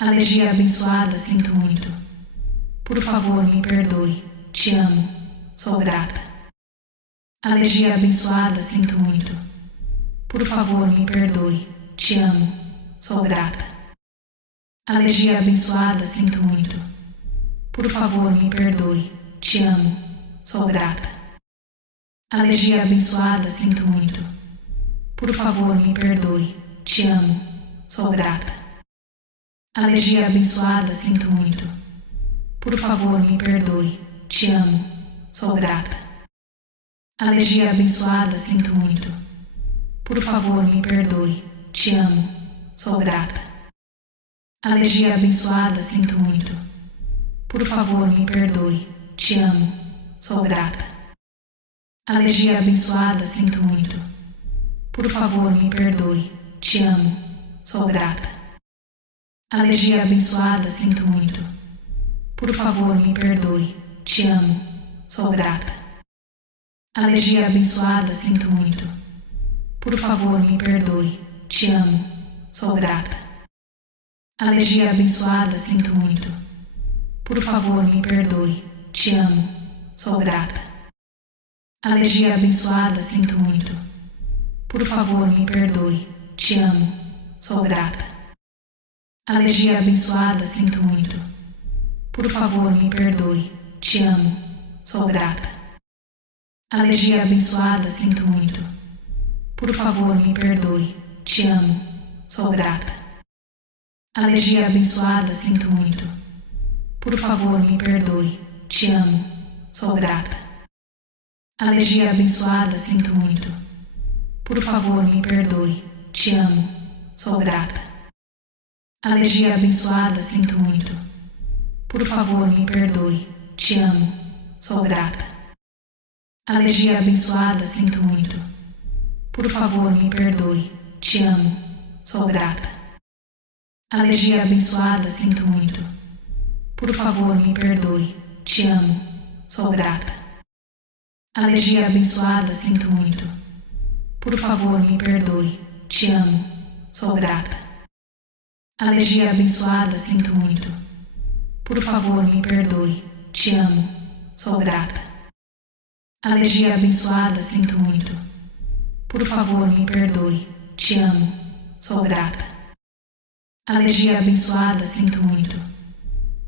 Alergia abençoada, sinto muito. Por favor, me perdoe. Te amo. Sou grata. Alergia abençoada, sinto muito. Por favor, me perdoe. Te amo. Sou grata. Alergia abençoada, sinto muito. Por favor, me perdoe. Te amo. Sou grata. Alergia abençoada, sinto muito. Por favor, me perdoe. Te amo. Sou grata. Alergia abençoada, sinto muito. Por favor, me perdoe. Te amo. Sou grata. Alergia abençoada, sinto muito. Por favor, me perdoe. Te amo. Sou grata. Alergia abençoada, sinto muito. Por favor, me perdoe. Te amo. Sou grata. Alergia abençoada, sinto muito. Por favor, me perdoe. Te amo. Sou grata. Alergia abençoada, sinto muito. Por favor, me perdoe. Te amo. Sou grata. Alergia abençoada, sinto muito. Por favor, me perdoe. Te amo. Sou grata. Alergia abençoada, sinto muito. Por favor, me perdoe. Te amo. Sou grata. Alergia abençoada, sinto muito. Por favor, me perdoe. Te amo. Sou grata. Alergia abençoada, sinto muito. Por favor, me perdoe. Te amo. Sou grata. Alergia abençoada, sinto muito. Por favor, me perdoe. Te amo. Sou grata. Alergia abençoada, sinto muito. Por favor, me perdoe. Te amo. Sou grata. Alergia abençoada, sinto muito. Por favor, me perdoe. Te amo. Sou grata. Alergia abençoada, sinto muito. Por favor, me perdoe. Te amo. Sou grata. Alergia abençoada, sinto muito. Por favor, me perdoe. Te amo. Sou grata. Alergia abençoada, sinto muito. Por favor, me perdoe. Te amo. Sou grata. Alergia abençoada, sinto muito. Por favor, me perdoe. Te amo. Sou grata. Alergia abençoada, sinto muito. Por favor, me perdoe. Te amo. Sou grata. Alergia abençoada, sinto muito. Por favor, me perdoe. Te amo. Sou grata. Alergia abençoada, sinto muito.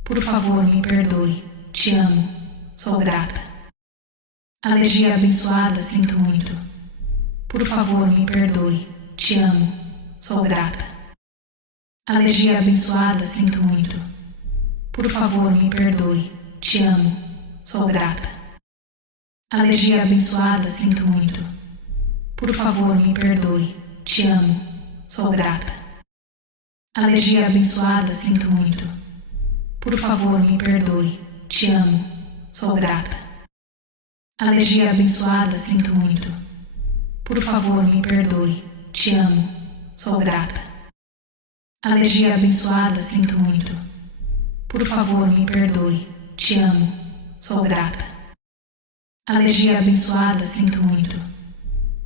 Por favor, me perdoe. Te amo. Sou grata. Alergia abençoada, sinto muito. Por favor, me perdoe. Te amo. Sou grata. Alergia abençoada, sinto muito. Por favor, me perdoe. Te amo. Sou grata. Alergia abençoada, sinto muito. Por favor, me perdoe. Te amo. Sou grata. Alergia abençoada, sinto muito. Por favor, me perdoe. Te amo. Sou grata. Alergia abençoada, sinto muito. Por favor, me perdoe. Te amo. Sou grata. Alergia abençoada, sinto muito. Por favor, me perdoe. Te amo. Sou grata. Alergia abençoada, sinto muito.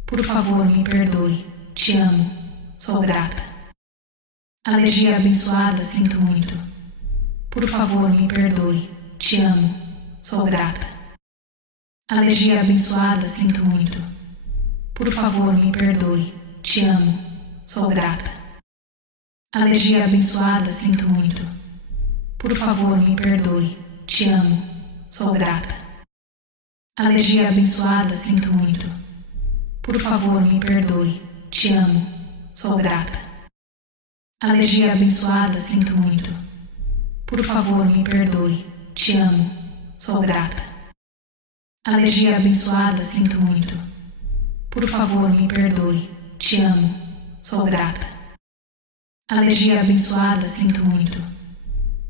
Por favor, me perdoe. Te amo. Sou grata. Alergia abençoada, sinto muito. Por favor, me perdoe. Te amo. Sou grata. Alergia abençoada, sinto muito. Por favor, me perdoe. Te amo. Sou grata. Alergia abençoada, sinto muito. Por favor, me perdoe. Te amo. Sou grata. Alergia abençoada, sinto muito. Por favor, me perdoe. Te amo. Sou grata. Alergia abençoada, sinto muito. Por favor, me perdoe. Te amo. Sou grata. Alergia abençoada, sinto muito. Por favor, me perdoe. Te amo. Sou grata. Alergia abençoada, sinto muito.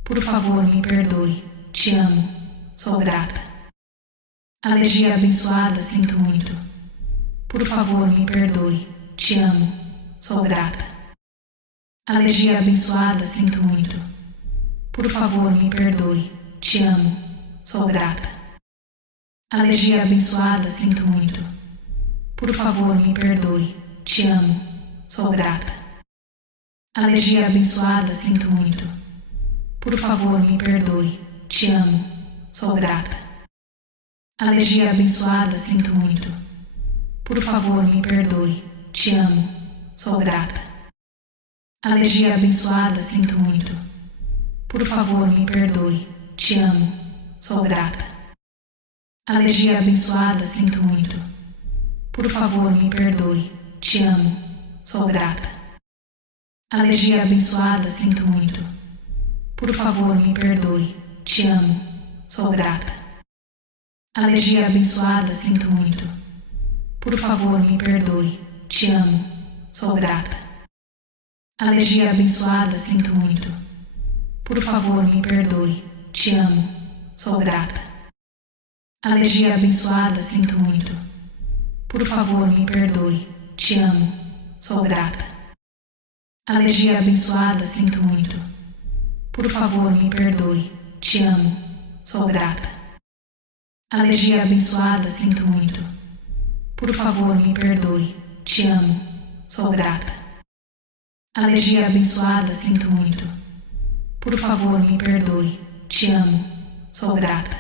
Por favor, me perdoe. Te amo. Sou grata. Alergia abençoada, sinto muito. Por favor, me perdoe. Te amo. Sou grata. Alergia abençoada, sinto muito. Por favor, me perdoe. Te amo. Sou grata. Alergia abençoada, sinto muito. Por favor, me perdoe. Te amo. Sou grata. Alergia abençoada, sinto muito. Por favor, me perdoe. Te amo. Sou grata. Alergia abençoada, sinto muito. Por favor, me perdoe. Te amo. Sou grata. Alergia abençoada, sinto muito. Por favor, me perdoe. Te amo. Sou grata. Alergia abençoada, sinto muito. Por favor, me perdoe. Te amo. Sou grata. Alergia abençoada, sinto muito. Por favor, me perdoe. Te amo. Sou grata. Alergia abençoada, sinto muito. Por favor, me perdoe. Te amo. Sou grata. Alergia abençoada, sinto muito. Por favor, me perdoe. Te amo. Sou grata. Alergia abençoada, sinto muito. Por favor, me perdoe. Te amo. Sou grata. Alergia abençoada, sinto muito. Por favor, me perdoe. Te amo. Sou grata. Alergia abençoada, sinto muito. Por favor, me perdoe. Te amo. Sou grata. Alergia abençoada, sinto muito. Por favor, me perdoe. Te amo. Sou grata.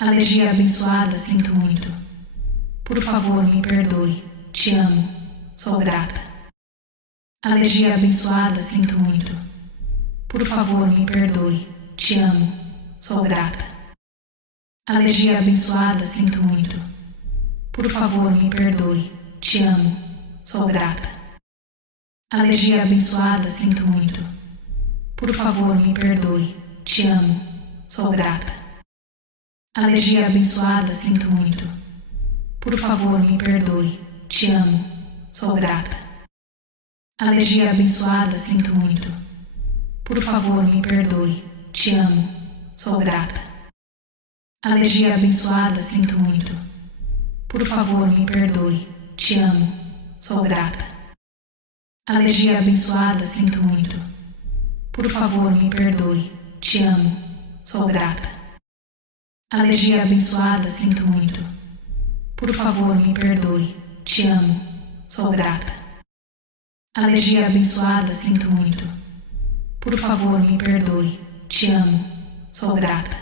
Alergia abençoada, sinto muito. Por favor, me perdoe. Te amo. Sou grata. Alergia abençoada, sinto muito. Por favor, me perdoe. Te amo. Sou grata. Alergia abençoada, sinto muito. Por favor, me perdoe. Te amo. Sou grata. Alergia abençoada, sinto muito. Por favor, me perdoe. Te amo. Sou grata. Alergia abençoada, sinto muito. Por favor, me perdoe. Te amo. Sou grata. Alergia abençoada, sinto muito. Por favor, me perdoe. Te amo. Sou grata. Alergia abençoada, sinto muito. Por favor, me perdoe. Te amo. Sou grata. Alergia abençoada, sinto muito. Por favor, me perdoe. Te amo. Sou grata. Alergia abençoada, sinto muito. Por favor, me perdoe. Te amo. Sou grata. Alergia abençoada, sinto muito. Por favor, me perdoe. Te amo. Sou grata.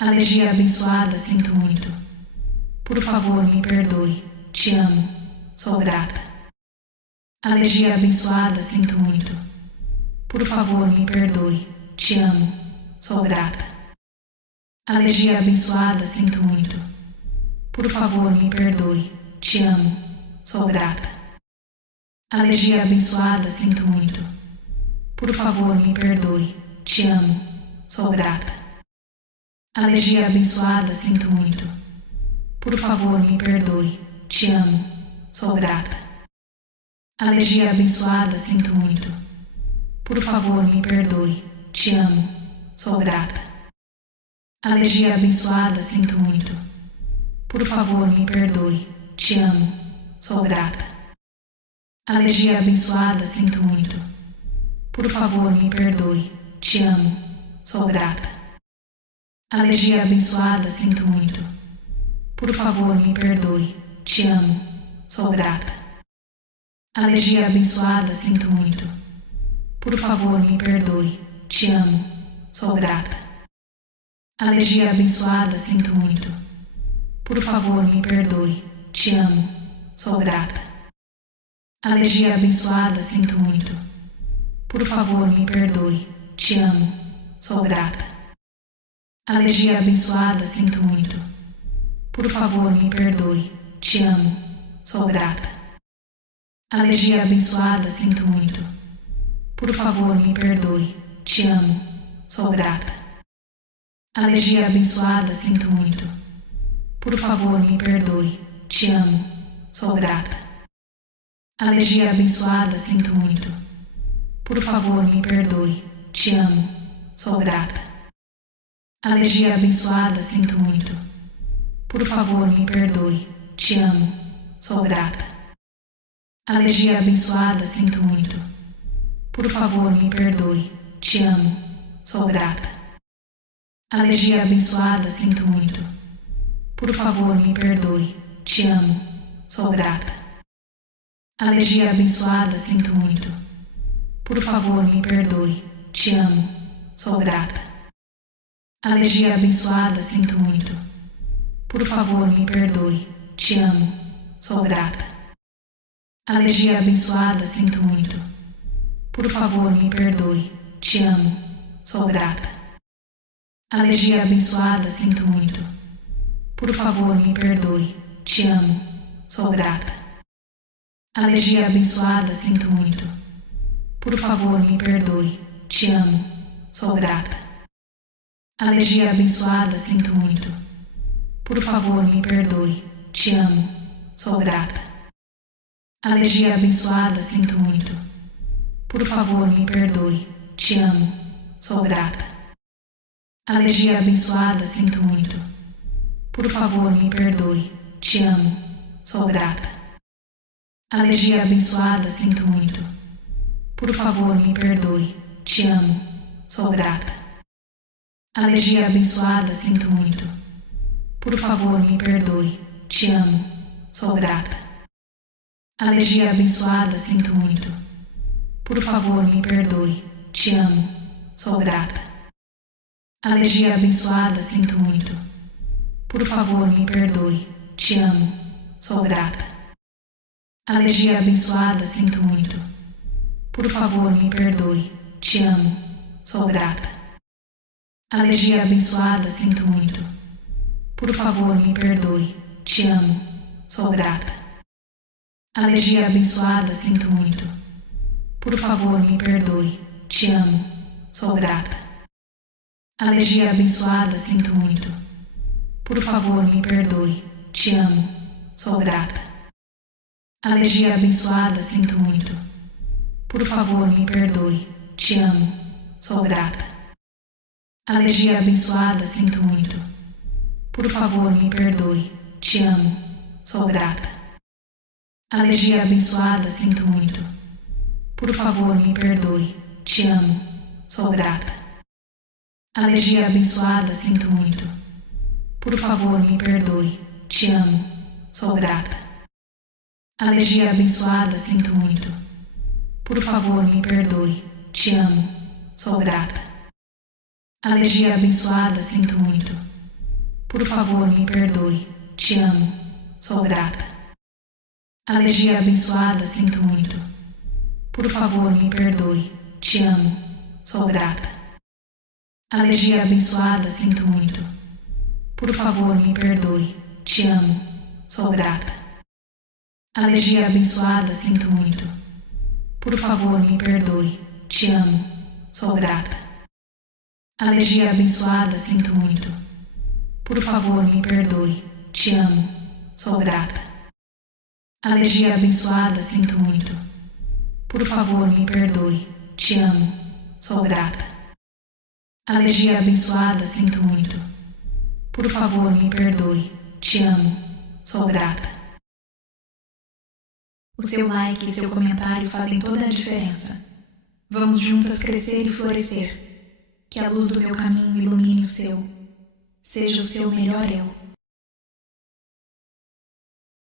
Alergia abençoada, sinto muito. Por favor, me perdoe. Te amo. Sou grata. Alergia abençoada, sinto muito. Por favor, me perdoe. Te amo. Sou grata. Alergia abençoada, sinto muito. Por favor, me perdoe. Te amo. Sou grata. Alergia abençoada, sinto muito. Por favor, me perdoe. Te amo. Sou grata. Alergia abençoada, sinto muito. Por favor, me perdoe. Te amo. Sou grata. Alergia abençoada, sinto muito. Por favor, me perdoe. Te amo. Sou grata. Alergia abençoada, sinto muito. Por favor, me perdoe. Te amo. Sou grata. Alergia abençoada, sinto muito. Por favor, me perdoe. Te amo. Sou grata. Alergia abençoada, sinto muito. Por favor, me perdoe. Te amo. Sou grata. Alergia abençoada, sinto muito. Por favor, me perdoe. Te amo. Sou grata. Alergia abençoada, sinto muito. Por favor, me perdoe. Te amo. Sou grata. Alergia abençoada, sinto muito. Por favor, me perdoe. Te amo. Sou grata. Alergia abençoada, sinto muito. Por favor, me perdoe. Te amo. Sou grata. Alergia abençoada, sinto muito. Por favor, me perdoe. Te amo. Sou grata. Alergia abençoada, sinto muito. Por favor, me perdoe. Te amo. Sou grata. Alergia abençoada, sinto muito. Por favor, me perdoe. Te amo. Sou grata. Alergia abençoada, sinto muito. Por favor, me perdoe. Te amo. Sou grata. Alergia abençoada, sinto muito. Por favor, me perdoe. Te amo. Sou grata. Alergia abençoada, sinto muito. Por favor, me perdoe. Te amo. Sou grata. Alergia abençoada, sinto muito. Por favor, me perdoe. Te amo. sou grata. Alergia abençoada, sinto muito. Por favor, me perdoe. Te amo, sou grata. Alergia abençoada, sinto muito. Por favor, me perdoe. Te amo, sou grata. Alergia abençoada, sinto muito. Por favor, me perdoe. Te amo, sou grata. Alergia abençoada, sinto muito. Por favor, me perdoe. Te amo, sou grata. Alergia abençoada, sinto muito. Por favor, me perdoe. Te amo, sou grata. Alergia abençoada, sinto muito. Por favor, me perdoe. Te amo, sou grata. Alergia abençoada, sinto muito. Por favor, me perdoe. Te amo, sou grata. Alergia abençoada, sinto muito. Por favor, me perdoe. Te amo, sou grata. Alergia abençoada, sinto muito. Por favor, me perdoe. Te amo, sou grata. Alergia abençoada, sinto muito. Por favor, me perdoe. Te amo, sou grata. Alergia abençoada, sinto muito. Por favor, me perdoe. Te amo, sou grata. Alergia abençoada, sinto muito. Por favor, me perdoe. Te amo, sou grata. Alergia abençoada, sinto muito. Por favor, me perdoe. Te amo, sou grata. Alergia abençoada, sinto muito. Por favor, me perdoe. Te amo, sou grata. Alergia abençoada, sinto muito. Por favor, me perdoe. Te amo, sou grata. Alergia abençoada, sinto muito. Por favor, me perdoe. Te amo, sou grata. Alergia abençoada, sinto muito. Por favor, me perdoe. Te amo, sou grata. Alergia abençoada, sinto muito. Por favor, me perdoe. Te amo, sou grata. Alergia abençoada, sinto muito. Por favor, me perdoe. Te amo, sou grata. Alergia abençoada, sinto muito. Por favor, me perdoe. Te amo, sou grata. Alergia abençoada, sinto muito. Por favor, me perdoe. Te amo, sou grata. Alergia abençoada, sinto muito. Por favor, me perdoe. Te amo, sou grata. Alergia abençoada, sinto muito. Por favor, me perdoe. Te amo, sou grata. Alergia abençoada, sinto muito. Por favor, me perdoe. Te amo, sou grata. Alergia abençoada, sinto muito. Por favor, me perdoe. Te amo, sou grata. Alergia abençoada, sinto muito. Por favor, me perdoe. Te amo, sou grata. Alergia abençoada, sinto muito. Por favor, me perdoe. Te amo, sou grata. O seu like e seu comentário fazem toda a diferença. Vamos juntas crescer e florescer. Que a luz do meu caminho ilumine o seu. Seja o seu melhor eu.